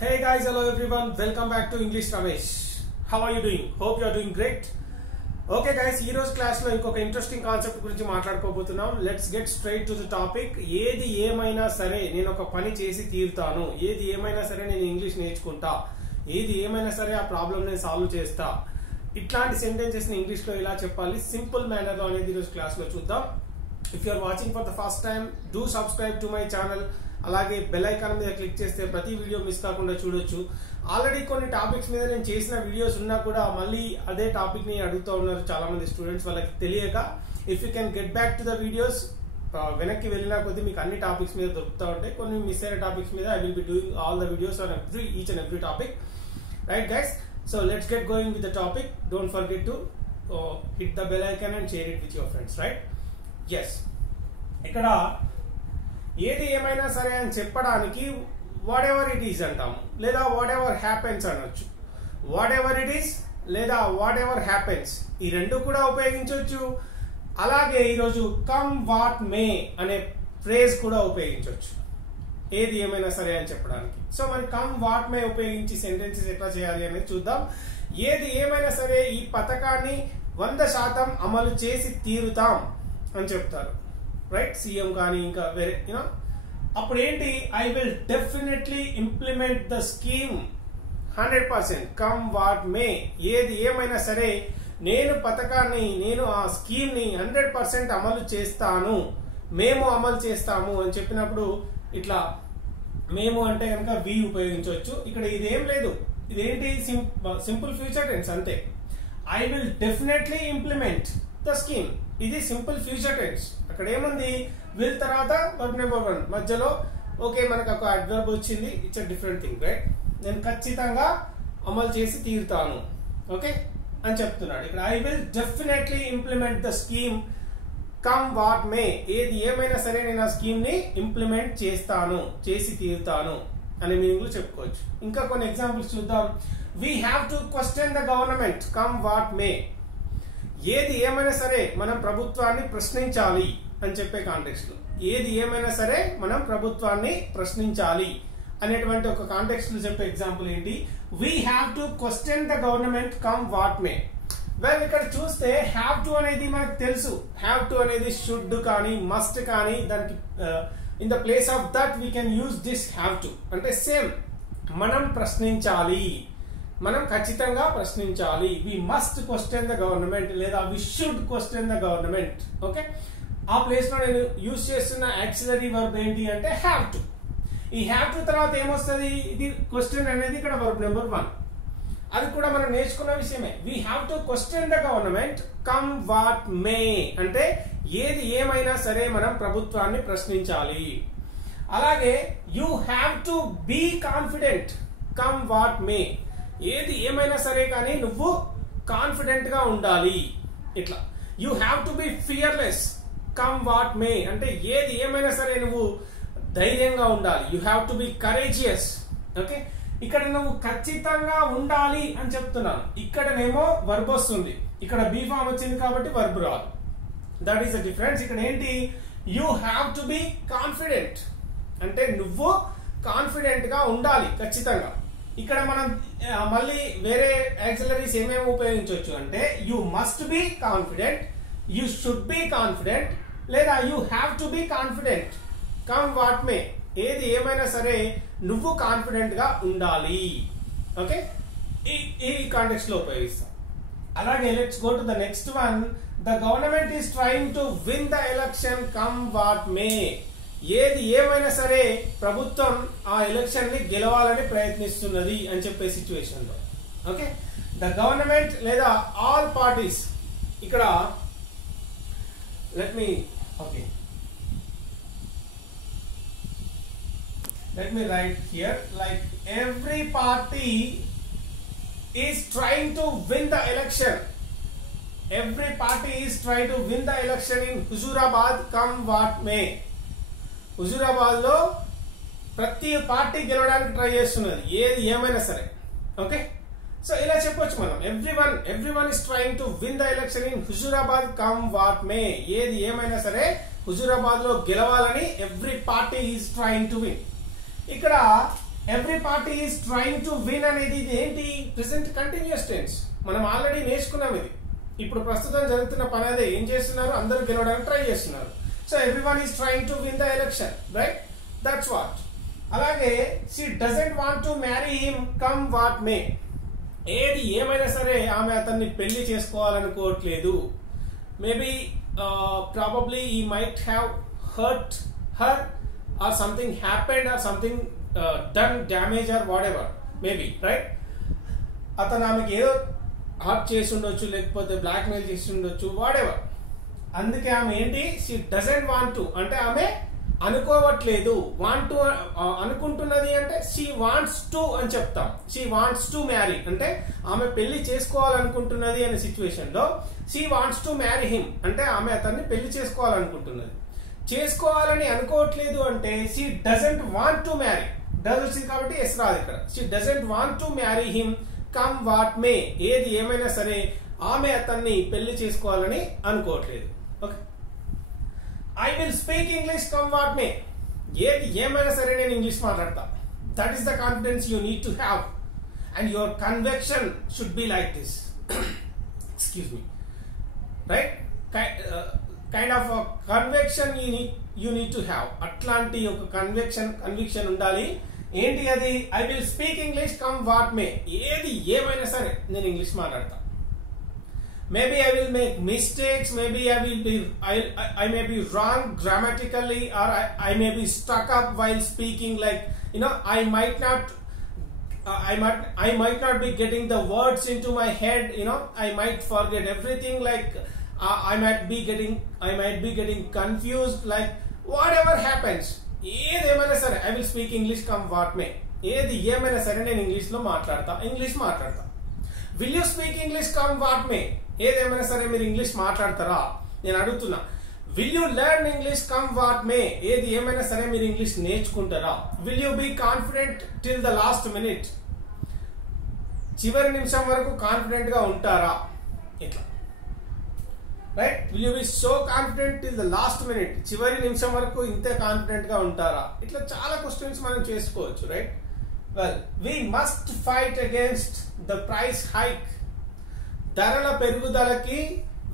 Hey guys, hello everyone. Welcome back to English Ramesh. How are you doing? Hope you are doing great. Okay guys, ఈ రోజు class లో ఇంకొక interesting concept గురించి మాట్లాడుకోబోతున్నాం. Let's get straight to the topic. ఏది ఏమైనా సరే నేను ఒక పని చేసి తీరుతాను, ఏది ఏమైనా సరే నేను ఇంగ్లీష్ నేర్చుకుంటా, ఏది ఏమైనా సరే ఆ ప్రాబ్లం నేను సాల్వ్ చేస్తా. ఇట్లాంటి సెంటెన్సెస్ ని ఇంగ్లీష్ లో ఎలా చెప్పాలి సింపుల్ మేనర్ లో అనేది ఈ రోజు క్లాస్ లో చూద్దాం. If you are watching for the first time, do subscribe to my channel. అలాగే బెల్ ఐకాన్ మీద క్లిక్ చేస్తే ప్రతి వీడియో మిస్ కాకుండా చూడొచ్చు. ఆల్రెడీ కొన్ని టాపిక్స్ మీద నేను చేసిన వీడియోస్ ఉన్నా కూడా మళ్ళీ అదే టాపిక్ ని అడుగుతూ ఉన్నారు చాలా మంది స్టూడెంట్స్, వాళ్ళకి తెలియక. If you can get back to the videos, వెనక్కి వెళ్ళిన కొద్దీ మీకు అన్ని టాపిక్స్ మీద దొరుకుతూ ఉంటాయి. కొన్ని మిస్ అయిన టాపిక్స్ మీద I will be doing all the videos on each and every topic. Right guys, so let's get going with the topic. Don't forget to hit the bell icon and share it with your friends. Right, yes. ఇక్కడ ఏది ఏమైనా సరే అని చెప్పడానికి what ever it is అంటాము, లేదా what ever happens అనొచ్చు. What ever it is లేదా వాట్ ఎవర్ హ్యాపెన్స్, ఈ రెండు కూడా ఉపయోగించవచ్చు. అలాగే ఈరోజు కమ్ వాట్ మే అనే ఫ్రేజ్ కూడా ఉపయోగించవచ్చు ఏది ఏమైనా సరే అని చెప్పడానికి. సో మరి కమ్ వాట్ మే ఉపయోగించి సెంటెన్సెస్ ఎట్లా చేయాలి అనేది చూద్దాం. ఏది ఏమైనా సరే ఈ పథకాన్ని 100% అమలు చేసి తీరుతాం అని చెప్తారు. రైట్, సీఎం కానీ ఇంకా వేరే యూనో. అప్పుడు ఏంటి, I will definitely implement the scheme 100%. Come what may, ఏది ఏమైనా సరే నేను పథకాన్ని, నేను ఆ స్కీమ్ ని 100% అమలు చేస్తాను, మేము అమలు చేస్తాము అని చెప్పినప్పుడు ఇట్లా మేము అంటే కనుక వి ఉపయోగించవచ్చు. ఇక్కడ ఇదేం లేదు, ఇదేంటి సింపుల్ ఫ్యూచర్ టెన్స్ అంతే. I will definitely implement the scheme, ఇది సింపుల్ ఫ్యూచర్ టెన్స్. అక్కడ ఏముంది, విల్ తర్వాత వర్బ్ నెంబర్ 1 మధ్యలో ఓకే మనకు ఒక అడ్వర్బ్ వచ్చింది. It's a different thing. Right, నేను ఖచ్చితంగా అమలు చేసి తీరుతాను ఓకే అని చెప్తున్నాడు. ఇక్కడ I will definitely implement the scheme come what may, ఏది ఏమైనా సరే నేను ఆ స్కీమ్ ని ఇంప్లిమెంట్ చేస్తాను, చేసి తీరుతాను అనే మీనింగ్ లో చెప్పుకోవచ్చు. ఇంకా కొన్ని ఎగ్జాంపుల్స్ చూద్దాం. We have to question the government come what may, ఏది ఏమైనా సరే మనం ప్రభుత్వాన్ని ప్రశ్నించాలి అని చెప్పే కాంటెక్స్ట్ లో. ఏది ఏమైనా సరే మనం ప్రభుత్వాన్ని ప్రశ్నించాలి అనేటువంటి ఒక కాంటెక్స్ట్ లో చెప్పే ఎగ్జాంపుల్ ఏంటి, we have to question the government come what may. Well, ఇక్కడ చూస్తే హ్యావ్ టు అనేది మనకు తెలుసు. హ్యావ్ టు అనేది షుడ్ కానీ మస్ట్ కానీ, దానికి in the place of that we can use this have to. అంటే సేమ్, మనం ప్రశ్నించాలి, మనం ఖచ్చితంగా ప్రశ్నించాలి. We must question the government లేదా we should question the government. Okay, ఆ ప్లేస్ లో నేను యూజ్ చేస్తున్న యాక్సిలరీ వర్బ్ ఏంటి అంటే హ్యావ్ టు. ఈ హ్యావ్ టు తర్వాత ఏమొస్తుంది, ఇది క్వశ్చన్ అనేది ఇక్కడ వర్బ్ నెంబర్ 1. అది కూడా మనం నేర్చుకున్న విషయమే. We have to question the government come what may, అంటే ఏది ఏమైనా సరే మనం ప్రభుత్వాన్ని ప్రశ్నించాలి. అలాగే you have to be confident come what may, ఏది ఏమైనా సరే కానీ నువ్వు కాన్ఫిడెంట్ గా ఉండాలి. ఇట్లా you have to be fearless come what may, అంటే ఏది ఏమైనా సరే నువ్వు ధైర్యంగా ఉండాలి. You have to be courageous. Okay, ఇక్కడ నువ్వు ఖచ్చితంగా ఉండాలి అని చెప్తున్నాను. ఇక్కడనేమో వర్బ్ వస్తుంది, ఇక్కడ బీ ఫామ్ వచ్చింది కాబట్టి వర్బ్ రాదు. That is the difference. ఇక్కడ ఏంటి, you have to be confident అంటే నువ్వు కాన్ఫిడెంట్ గా ఉండాలి ఖచ్చితంగా. ఇక్కడ మనం మళ్ళీ వేరే యాక్సిలరీస్ ఏమేమి ఉపయోగించవచ్చు అంటే you must be confident, you should be confident, లేదా you have to be confident come what may, ఏది ఏమైనా సరే నువ్వు కాన్ఫిడెంట్ గా ఉండాలి. ఓకే, ఈ కాంటెక్స్ట్ లో ఉపయోగిస్తాం. అలాగే let's go to the next one. The government is trying to win the election come what may, ఏది ఏమైనా సరే ప్రభుత్వం ఆ ఎలక్షన్ ని గెలవాలని ప్రయత్నిస్తున్నది అని చెప్పే సిచ్యువేషన్ లో. ఓకే, ద గవర్నమెంట్ లేదా ఆల్ పార్టీస్. ఇక్కడ let me write here, like every party is trying to win the election. Every party is trying to win the election in Huzurabad come what may. Huzurabad లో ప్రతి party గెలవడానికి try చేస్తున్నది ఏది ఏమైనా సరే. Okay, so ఇలా చెప్పొచ్చు మనం, everyone is trying to win the election in Huzurabad come what may, ఏది ఏమైనా సరే హుజూరాబాద్ లో గెలవాలని every party is trying to win. ఇక్కడ every party is trying to win అనేది ఇది ఏంటి? Present continuous tense. మనం ఆల్రెడీ నేర్చుకున్నాం ఇది. ఇప్పుడు ప్రస్తుతం జరుగుతున్న పని అదే. ఏం చేస్తున్నారు? అందరూ గెలవడానికి ట్రై చేస్తున్నారు. So everyone is trying to win the election, right? That's what. అలాగే she doesn't want to marry him come what may. ఏది ఏమైనా సరే ఆమె అతన్ని పెళ్లి చేసుకోవాలనుకోవట్లేదు. Maybe probably he might have hurt her or something happened or something done damage or whatever, maybe, right? అతను ఆమెకి ఏదో హర్ట్ చేసి ఉండొచ్చు, లేకపోతే బ్లాక్ మెయిల్ చేసి ఉండొచ్చు, వాటెవర్. అందుకే ఆమె ఏంటి? షీ డజంట్ వాంట్ టు అంటే ఆమె అనుకోవట్లేదు. వాంట్ టు అనుకుంటున్నది అంటే షీ వాంట్స్ టు అని చెప్తాం. షీ వాంట్స్ టు మ్యారీ అంటే ఆమె పెళ్లి చేసుకోవాలనుకుంటున్నది అనే సిచ్యువేషన్ లో she wants to marry him అంటే ఆమె అతన్ని పెళ్లి చేసుకోవాలనుకుంటున్నది. చేసుకోవాలని అనుకోవట్లేదు అంటే she doesn't want to marry. Does వచ్చింది కాబట్టి ఎస్ రాదు ఇక్కడ. She doesn't want to marry him come what may. ఏది ఏమైనా సరే ఆమె అతన్ని పెళ్లి చేసుకోవాలని అనుకోవట్లేదు. Okay, I will speak English come what may. ఏది ఏమైనా సరే నేను ఇంగ్లీష్ మాట్లాడతా. That is the confidence you need to have and your conviction should be like this. Excuse me, right? Kind of conviction you need to have. అట్లాంటి ఒక conviction ఉండాలి. ఏంటి అది? I will speak English come what may. ఏది ఏమైనా సరే నేను English మాట్లాడతా. Maybe I will make mistakes, maybe I may be wrong grammatically, or I may be stuck up while speaking, like, you know, I might not be getting the words into my head, you know, I might forget everything, like I might be getting confused, like whatever happens. ఏదేమైనా సరే I will speak English come what may. ఏది ఏమైనా సరే నేను English మాట్లాడతా. Will you speak English come what may? ఏదేమైనా సరే మీరు ఇంగ్లీష్ మాట్లాడతారా? నేను అడుగుతున్నా. Will you learn English come what may. ఏది ఏమైనా సరే మీరు ఇంగ్లీష్ నేర్చుకుంటారా? Will you be confident till the last minute. చివరి నిమిషం వరకు కాన్ఫిడెంట్ గా ఉంటారా? ఇట్లా, right? Will you be so confident till the last minute. చివరి నిమిషం వరకు ఇంతే కాన్ఫిడెంట్ గా ఉంటారా? ఇట్లా చాలా క్వశ్చన్స్ మనం చేసుకోవచ్చు, right? Well, we must fight against the price hike. ధరల పెరుగుదలకి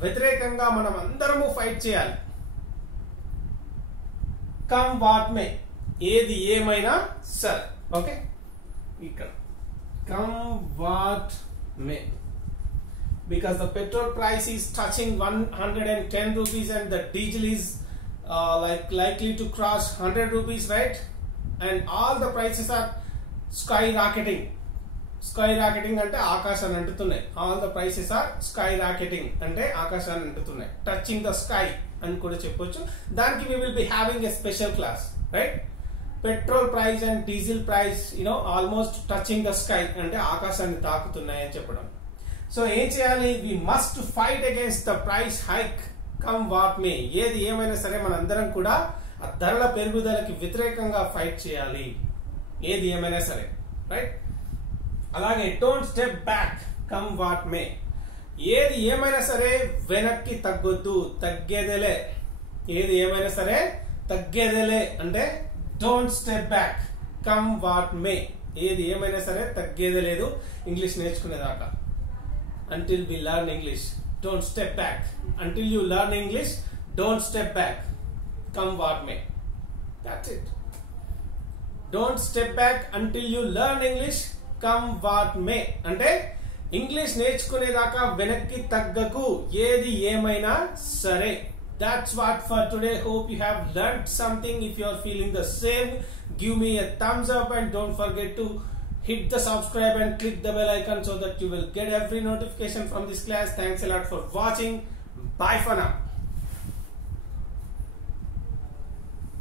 వ్యతిరేకంగా మనం అందరము ఫైట్ చేయాలి. Come what may. ఏది ఏమైనా సరే. ఓకే, ఇక్కడ come what May. Because the petrol price is touching 110 rupees and the diesel is likely to cross 100 rupees, right? And all the prices are skyrocketing అంటే ఆకాశాన్ని అంటుతున్నాయి. All the prices are skyrocketing అంటే ఆకాశాన్ని అంటుతున్నాయి. Touching the sky అని కూడా చెప్పొచ్చు. దానికి we will be having a special class, right? Petrol price and diesel price almost touching the sky అంటే ఆకాశాన్ని తాకుతున్నాయి అని చెప్పడం. సో ఏం చేయాలి? we must fight against the price hike come what may. ఏది ఏమైనా సరే మనందరం కూడా ఆ ధరల పెరుగుదలకి వ్యతిరేకంగా ఫైట్ చేయాలి. ఏది ఏమైనా సరే, రైట్? అలాగే don't step back come what may. ఏది ఏమైనా సరే వెనక్కి తగ్గొద్దు, తగ్గేదేలే. ఏది ఏమైనా సరే తగ్గేదేలే అంటే don't step back come what may. ఏది ఏమైనా సరే తగ్గేదే లేదు ఇంగ్లీష్ నేర్చుకునేదాకా. Until we learn English don't step back. Until you learn English don't step back come what may. That's it. Don't step back until you learn English come what may అంటే English నేర్చుకునేదాకా వెనక్కి తగ్గకు, ఏది ఏమైనా సరే. That's what for today. Hope you have learned something. If you are feeling the same, give me a thumbs up and don't forget to hit the subscribe and click the bell icon so that you will get every notification from this class. Thanks a lot for watching. Bye for now.